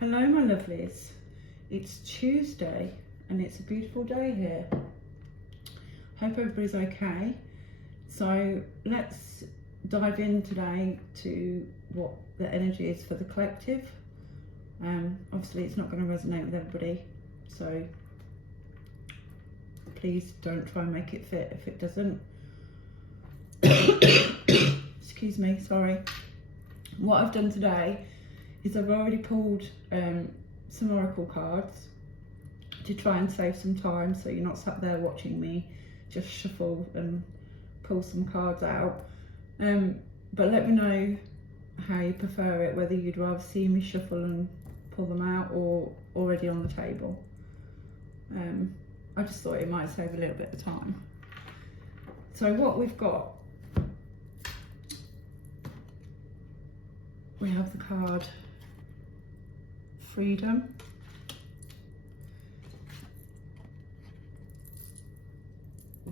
Hello my lovelies, it's Tuesday and it's a beautiful day here. Hope everybody's okay. So let's dive in today to what the energy is for the collective. Obviously it's not going to resonate with everybody, so please don't try and make it fit if it doesn't. Excuse me, sorry. What I've done today is I've already pulled some oracle cards to try and save some time, so you're not sat there watching me just shuffle and pull some cards out. But let me know how you prefer it, whether you'd rather see me shuffle and pull them out or already on the table. I just thought it might save a little bit of time. So what we've got, we have the card Freedom,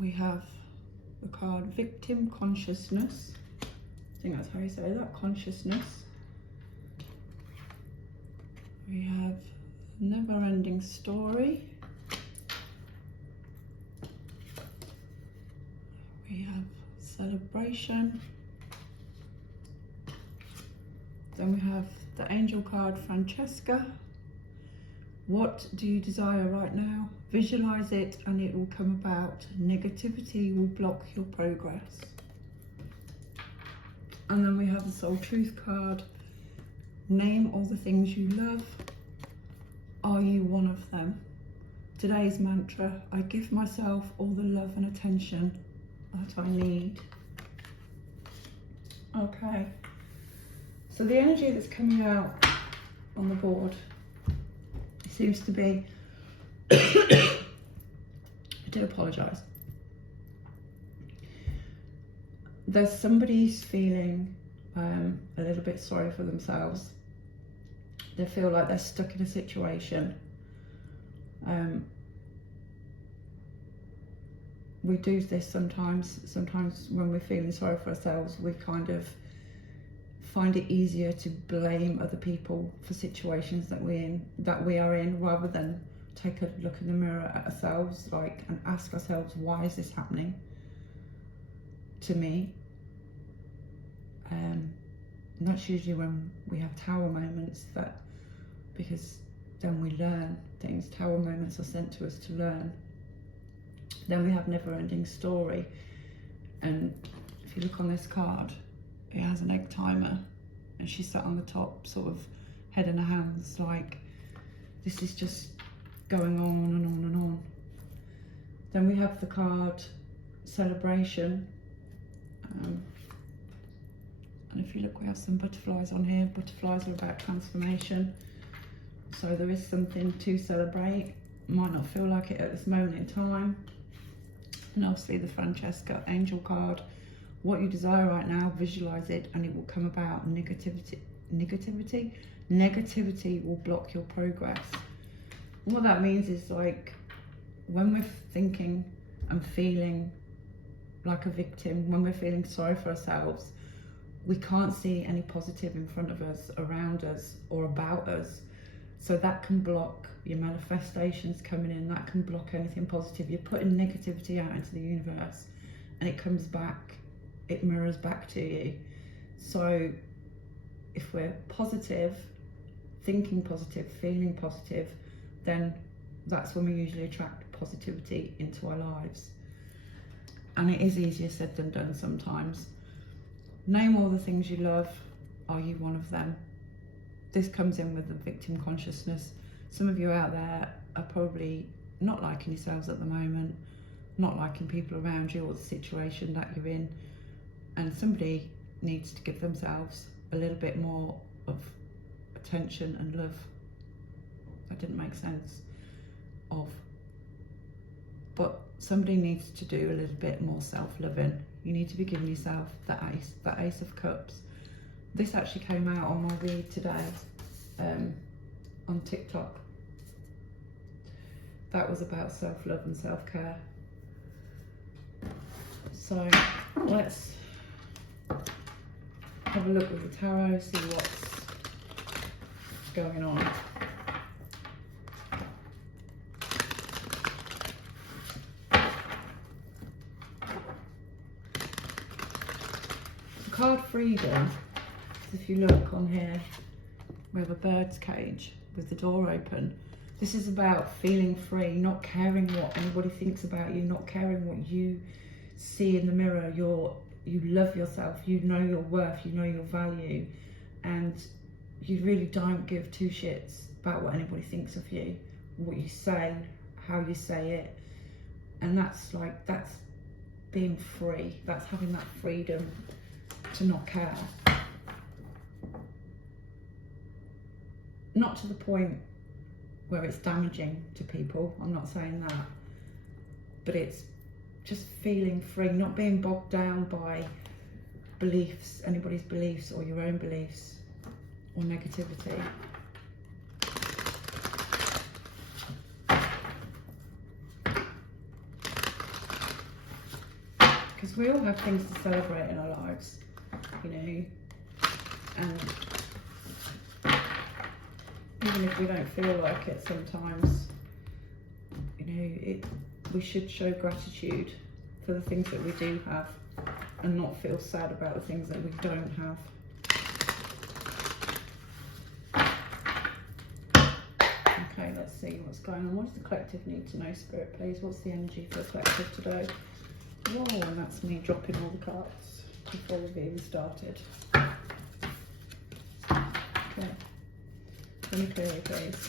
we have the card Victim Consciousness, I think that's how you say that, consciousness. We have Never Ending Story, we have Celebration, then we have the angel card Francesca. What do you desire right now? Visualize it and it will come about. Negativity will block your progress. And then we have the Soul Truth card. Name all the things you love. Are you one of them? Today's mantra: I give myself all the love and attention that I need. Okay. So the energy that's coming out on the board seems to be, I do apologise. There's somebody's feeling a little bit sorry for themselves. They feel like they're stuck in a situation. We do this sometimes when we're feeling sorry for ourselves, we kind of find it easier to blame other people for situations that we are in, rather than take a look in the mirror at ourselves, and ask ourselves, why is this happening to me? And that's usually when we have tower moments, because then we learn things. Tower moments are sent to us to learn. Then we have Never Ending Story, and if you look on this card, it has an egg timer and she's sat on the top, sort of head in her hands, like this is just going on and on and on. Then we have the card Celebration, and if you look, we have some butterflies on here. Butterflies are about transformation, so there is something to celebrate. Might not feel like it at this moment in time. And obviously the Francesca angel card: what you desire right now, visualize it and it will come about. Negativity will block your progress. And what that means is, like, when we're thinking and feeling like a victim, when we're feeling sorry for ourselves, we can't see any positive in front of us, around us, or about us. So that can block your manifestations coming in, that can block anything positive. You're putting negativity out into the universe and it comes back, it mirrors back to you. So if we're positive, thinking positive, feeling positive, then that's when we usually attract positivity into our lives. And it is easier said than done sometimes. Name all the things you love. Are you one of them? This comes in with the victim consciousness. Some of you out there are probably not liking yourselves at the moment, not liking people around you or the situation that you're in. And somebody needs to give themselves a little bit more of attention and love. That didn't make sense. But somebody needs to do a little bit more self-loving. You need to be giving yourself that Ace of Cups. This actually came out on my read today on TikTok. That was about self-love and self-care. So let's have a look with the tarot, see what's going on. card freedom, if you look on here, we have a bird's cage with the door open. This is about feeling free, not caring what anybody thinks about you, not caring what you see in the mirror. You love yourself, you know your worth, you know your value, and you really don't give two shits about what anybody thinks of you, what you say, how you say it. And that's being free. That's having that freedom to not care. Not to the point where it's damaging to people, I'm not saying that, but it's just feeling free, not being bogged down by beliefs, anybody's beliefs or your own beliefs or negativity. Because we all have things to celebrate in our lives, you know, and even if we don't feel like it sometimes, you know, we should show gratitude for the things that we do have and not feel sad about the things that we don't have. Okay, let's see what's going on. What does the collective need to know, Spirit, please? What's the energy for the collective today? Whoa, and that's me dropping all the cards before we've even started. Okay. Let me clear it, please.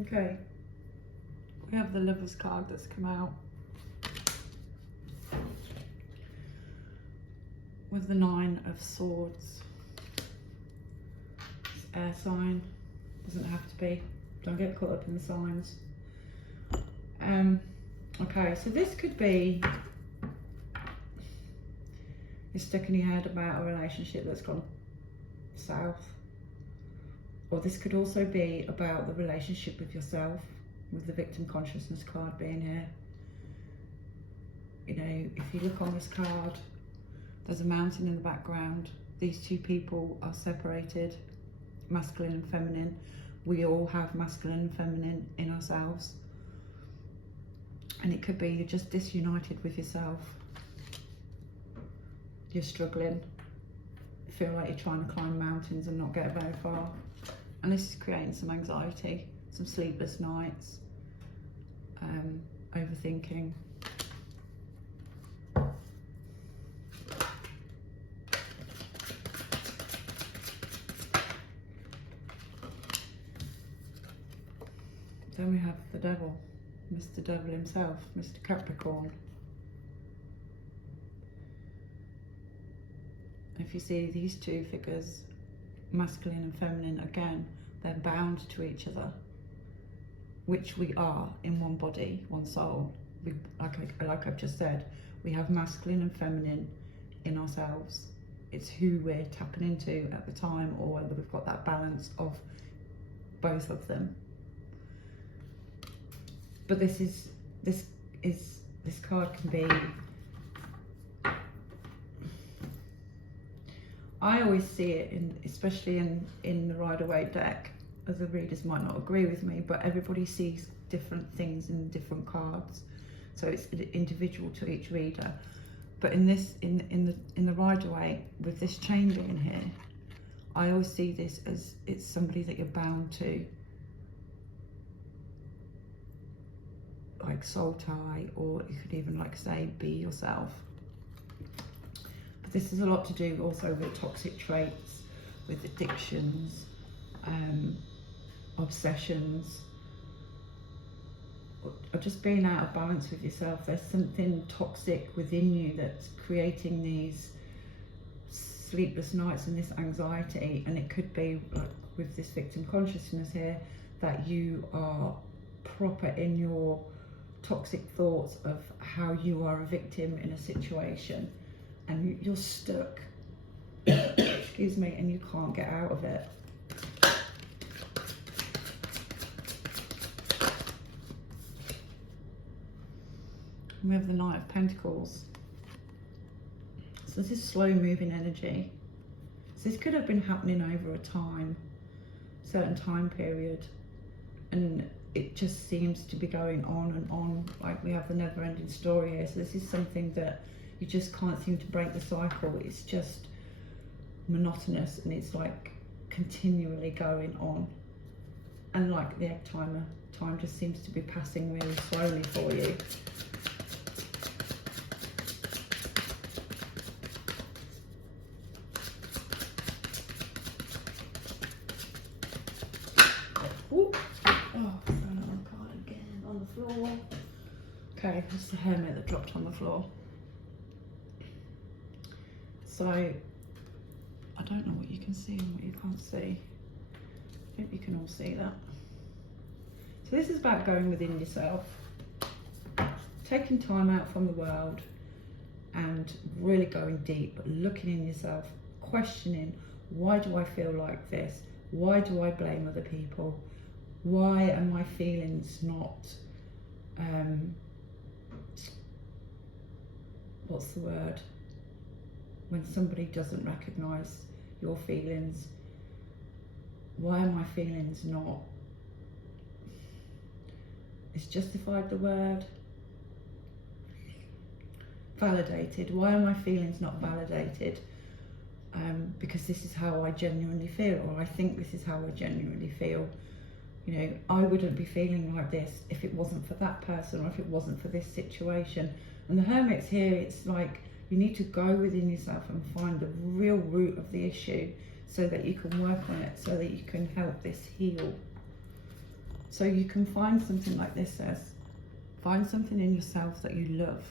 Okay. We have the Lover's card that's come out. With the 9 of Swords. It's air sign. Doesn't have to be. Don't get caught up in the signs. Okay, so this could be you're stuck in your head about a relationship that's gone south. Or this could also be about the relationship with yourself, with the victim consciousness card being here. You know, if you look on this card, there's a mountain in the background. These two people are separated, masculine and feminine. We all have masculine and feminine in ourselves. And it could be you're just disunited with yourself. You're struggling. You feel like you're trying to climb mountains and not get very far. And this is creating some anxiety, some sleepless nights, overthinking. Then we have the devil, Mr. Devil himself, Mr. Capricorn. If you see these two figures, masculine and feminine, again, they're bound to each other, which we are in one body, one soul. Like I've just said, we have masculine and feminine in ourselves. It's who we're tapping into at the time, or whether we've got that balance of both of them. But this card can be, I always see it especially in the Rider-Waite deck. Other readers might not agree with me, but everybody sees different things in different cards, so it's individual to each reader. But in the Rider-Waite, with this chamber in here, I always see this as it's somebody that you're bound to, like soul tie, or you could even like say be yourself. But this has a lot to do also with toxic traits, with addictions, obsessions, or just being out of balance with yourself. There's something toxic within you that's creating these sleepless nights and this anxiety. And it could be like with this victim consciousness here, that you are proper in your toxic thoughts of how you are a victim in a situation, and you're stuck excuse me, and you can't get out of it. We have the Knight of Pentacles. So this is slow moving energy. So this could have been happening over a certain time period, and it just seems to be going on and on, like we have the never-ending story here. So this is something that you just can't seem to break the cycle. It's just monotonous, and it's like continually going on, and like the egg timer, time just seems to be passing really slowly for you. Ooh. Oh, phone card again on the floor. Okay, that's the hermit that dropped on the floor. So I don't know what you can see and what you can't see. I hope you can all see that. So this is about going within yourself, taking time out from the world and really going deep, looking in yourself, questioning, why do I feel like this? Why do I blame other people? Why are my feelings not, what's the word? When somebody doesn't recognise your feelings, why are my feelings not, is justified the word? Validated. Why are my feelings not validated? Because this is how I genuinely feel, or I think this is how I genuinely feel. You know, I wouldn't be feeling like this if it wasn't for that person, or if it wasn't for this situation. And the Hermit's here, it's like you need to go within yourself and find the real root of the issue so that you can work on it, so that you can help this heal. So you can find something like this says, find something in yourself that you love.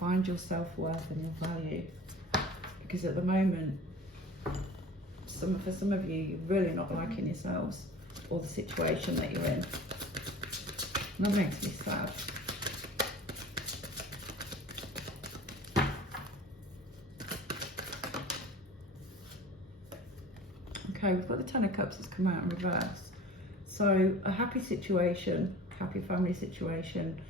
Find your self-worth and your value. Because at the moment, for some of you, you're really not liking yourselves or the situation that you're in. And that makes me sad. Okay, we've got the Ten of Cups that's come out in reverse. So a happy situation, happy family situation,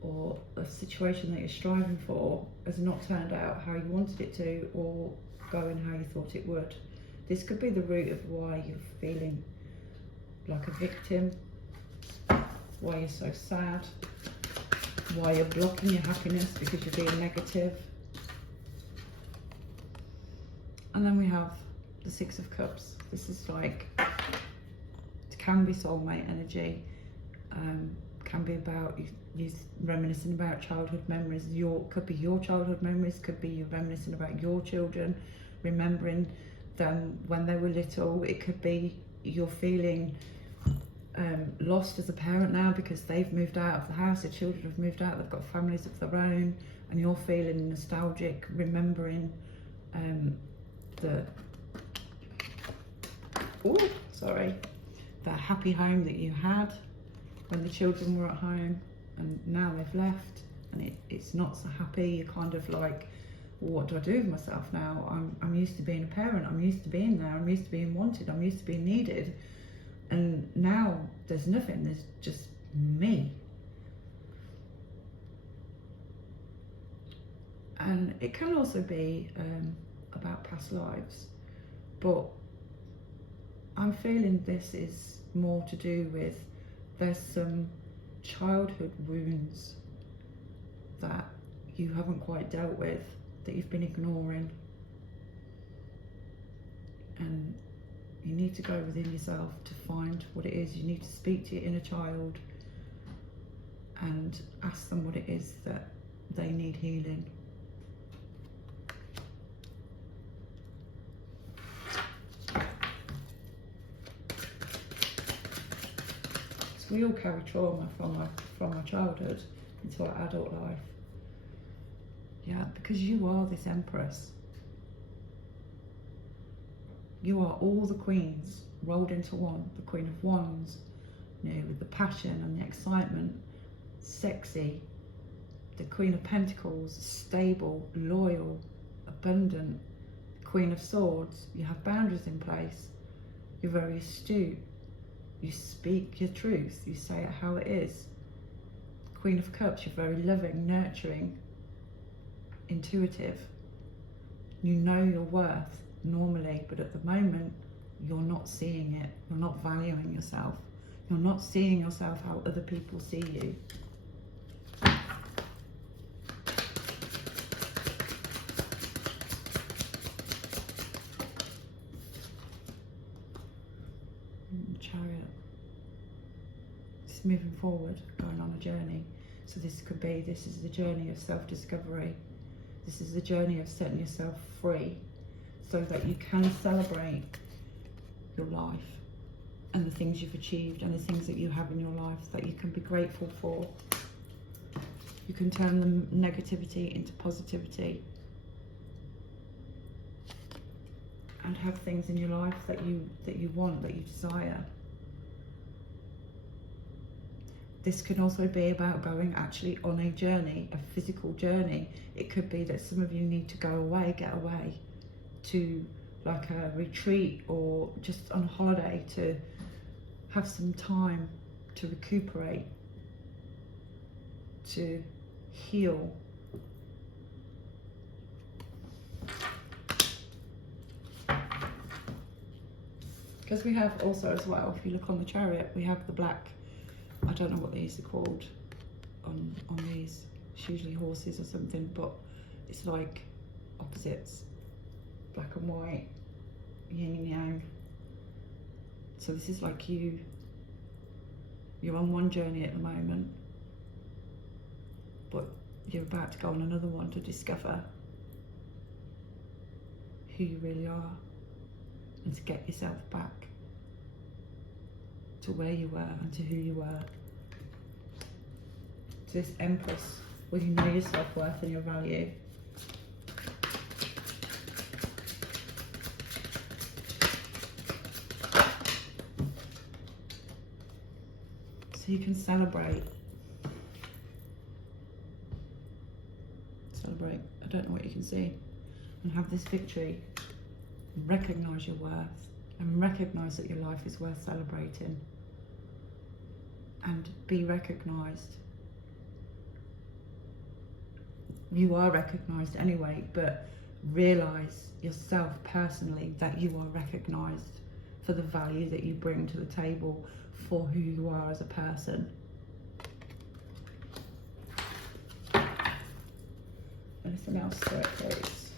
or a situation that you're striving for has not turned out how you wanted it to, or going how you thought it would. This could be the root of why you're feeling like a victim, why you're so sad, why you're blocking your happiness because you're being negative. And then we have the Six of Cups. This is like, it can be soulmate energy, can be about you reminiscing about childhood memories. Could be your childhood memories, could be you reminiscing about your children, remembering them when they were little. It could be you're feeling lost as a parent now because they've moved out of the house, the children have moved out, they've got families of their own, and you're feeling nostalgic, remembering the happy home that you had when the children were at home, and now they've left and it's not so happy. You're kind of like, well, what do I do with myself now? I'm used to being a parent, I'm used to being there, I'm used to being wanted, I'm used to being needed, and now there's nothing, there's just me. And it can also be about past lives, but I'm feeling this is more to do with, there's some childhood wounds that you haven't quite dealt with, that you've been ignoring, and you need to go within yourself to find what it is. You need to speak to your inner child and ask them what it is that they need healing. We all carry trauma from our childhood into our adult life. Yeah, because you are this Empress. You are all the queens rolled into one. The Queen of Wands, you know, with the passion and the excitement, sexy. The Queen of Pentacles, stable, loyal, abundant. The Queen of Swords, you have boundaries in place. You're very astute. You speak your truth, you say it how it is. Queen of Cups, you're very loving, nurturing, intuitive. You know your worth. normally, but at the moment you're not seeing it, you're not valuing yourself, you're not seeing yourself how other people see you. Chariot. It's moving forward, going on a journey. So this is the journey of self-discovery. This is the journey of setting yourself free so that you can celebrate your life and the things you've achieved and the things that you have in your life that you can be grateful for. You can turn the negativity into positivity and have things in your life that you want, that you desire. This can also be about going actually on a journey, a physical journey. It could be that some of you need to go away, get away to like a retreat or just on holiday to have some time to recuperate, to heal. Because we have also as well, if you look on the Chariot, we have the black, I don't know what these are called on these, it's usually horses or something, but it's like opposites, black and white, yin and yang. So this is like you're on one journey at the moment, but you're about to go on another one to discover who you really are and to get yourself back to where you were and to who you were. To this Empress, where you know your self-worth and your value. So you can celebrate. Celebrate. I don't know what you can see. And have this victory. And recognise your worth. And recognise that your life is worth celebrating. And be recognised. You are recognised anyway, but realise yourself personally that you are recognised for the value that you bring to the table, for who you are as a person. Anything else there, please?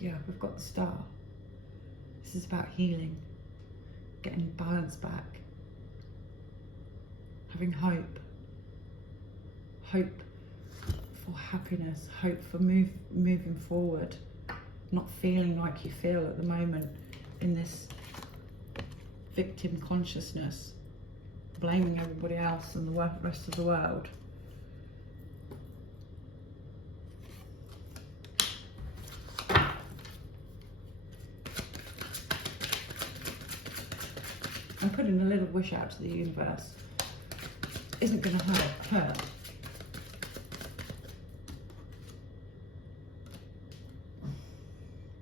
Yeah, we've got the Star. This is about healing, getting balance back, having hope. Hope for happiness, hope for moving forward, not feeling like you feel at the moment in this victim consciousness, blaming everybody else and the rest of the world. I'm putting a little wish out to the universe. Isn't going to hurt.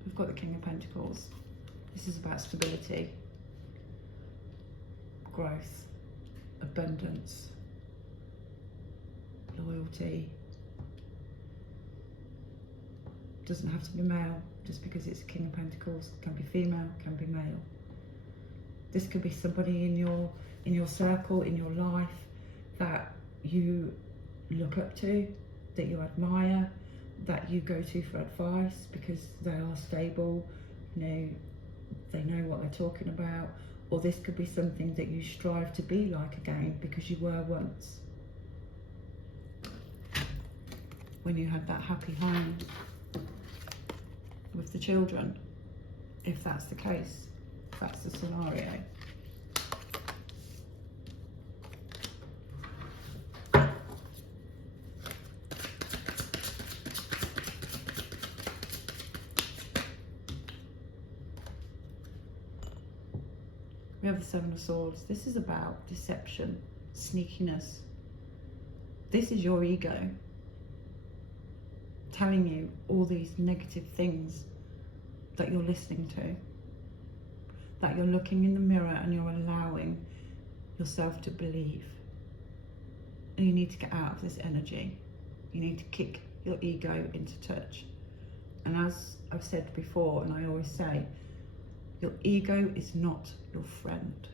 We've got the King of Pentacles. This is about stability, growth, abundance, loyalty. Doesn't have to be male, just because it's King of Pentacles. Can be female, can be male. This could be somebody in your circle, in your life, that you look up to, that you admire, that you go to for advice because they are stable, they know what they're talking about. Or this could be something that you strive to be like again because you were once, when you had that happy home with the children, if that's the case, if that's the scenario. We have the Seven of Swords. This is about deception, sneakiness. This is your ego telling you all these negative things that you're listening to, that you're looking in the mirror and you're allowing yourself to believe. And you need to get out of this energy. You need to kick your ego into touch And as I've said before, and I always say, your ego is not your friend.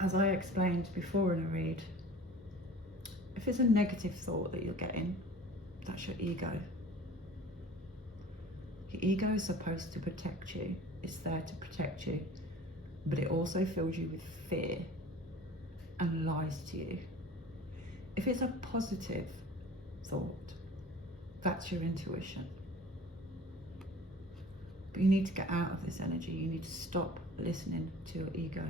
As I explained before in a read, if it's a negative thought that you're getting, that's your ego. Your ego is supposed to protect you. It's there to protect you, but it also fills you with fear and lies to you. If it's a positive thought, that's your intuition. But you need to get out of this energy. You need to stop listening to your ego.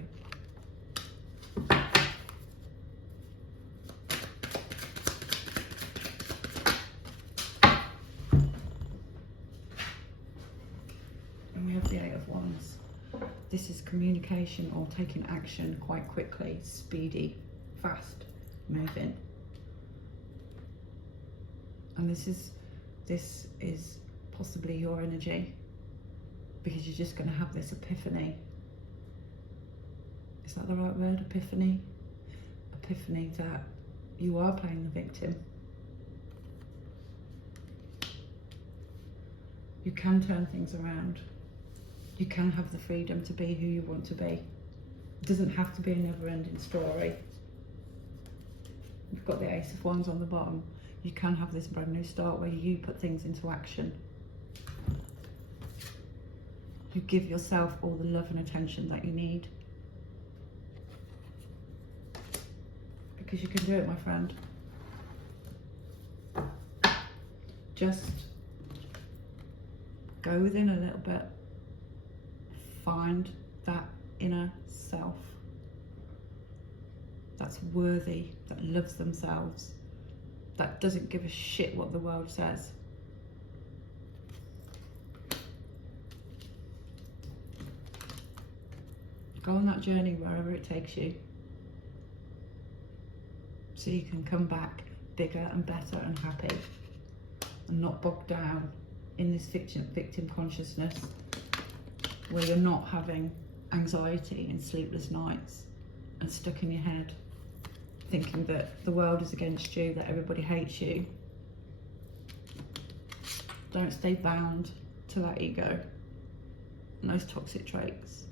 And we have the Eight of Wands. This is communication or taking action quite quickly, speedy, fast, moving. And this is possibly your energy, because you're just going to have this epiphany. Is that the right word? Epiphany? Epiphany that you are playing the victim. You can turn things around. You can have the freedom to be who you want to be. It doesn't have to be a never-ending story. You've got the Ace of Wands on the bottom. You can have this brand new start where you put things into action. You give yourself all the love and attention that you need. Because you can do it, my friend. Just go within a little bit. Find that inner self that's worthy, that loves themselves, that doesn't give a shit what the world says. Go on that journey wherever it takes you, so you can come back bigger and better and happy, and not bogged down in this victim consciousness where you're not having anxiety and sleepless nights and stuck in your head thinking that the world is against you, that everybody hates you. Don't stay bound to that ego and those toxic traits.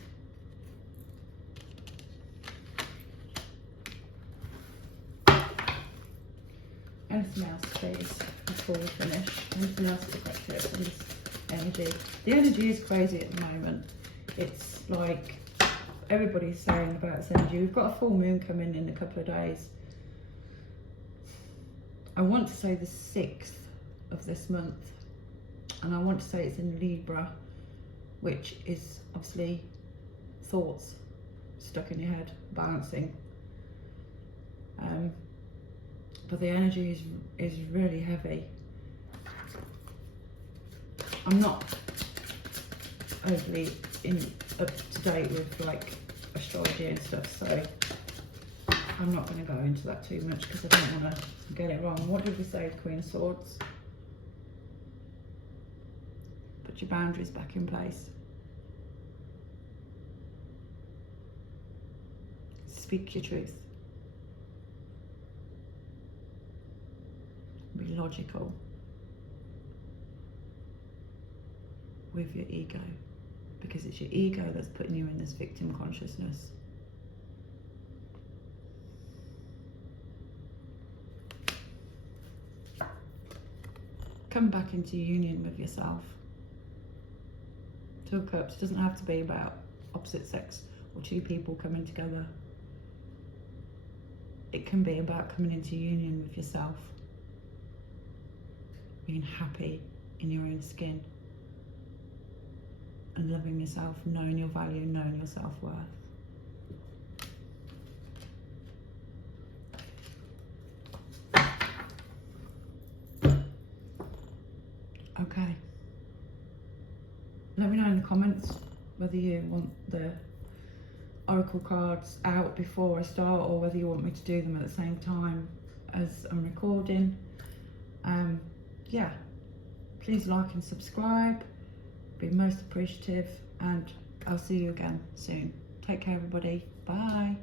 Anything else, please, before we finish? Anything else to get through from this energy? The energy is crazy at the moment. It's like everybody's saying about this energy. We've got a full moon coming in a couple of days. I want to say the 6th of this month, and I want to say it's in Libra, which is obviously thoughts stuck in your head, balancing. But the energy is really heavy. I'm not overly up to date with like astrology and stuff, so I'm not going to go into that too much because I don't want to get it wrong. What did we say with Queen of Swords? Put your boundaries back in place. Speak your truth. Be logical with your ego, because it's your ego that's putting you in this victim consciousness. Come back into union with yourself. Two of Cups doesn't have to be about opposite sex or two people coming together. It can be about coming into union with yourself, being happy in your own skin and loving yourself, knowing your value, knowing your self-worth. Okay. Let me know in the comments whether you want the oracle cards out before I start or whether you want me to do them at the same time as I'm recording. Yeah, please like and subscribe, be most appreciative, and I'll see you again soon. Take care everybody, bye.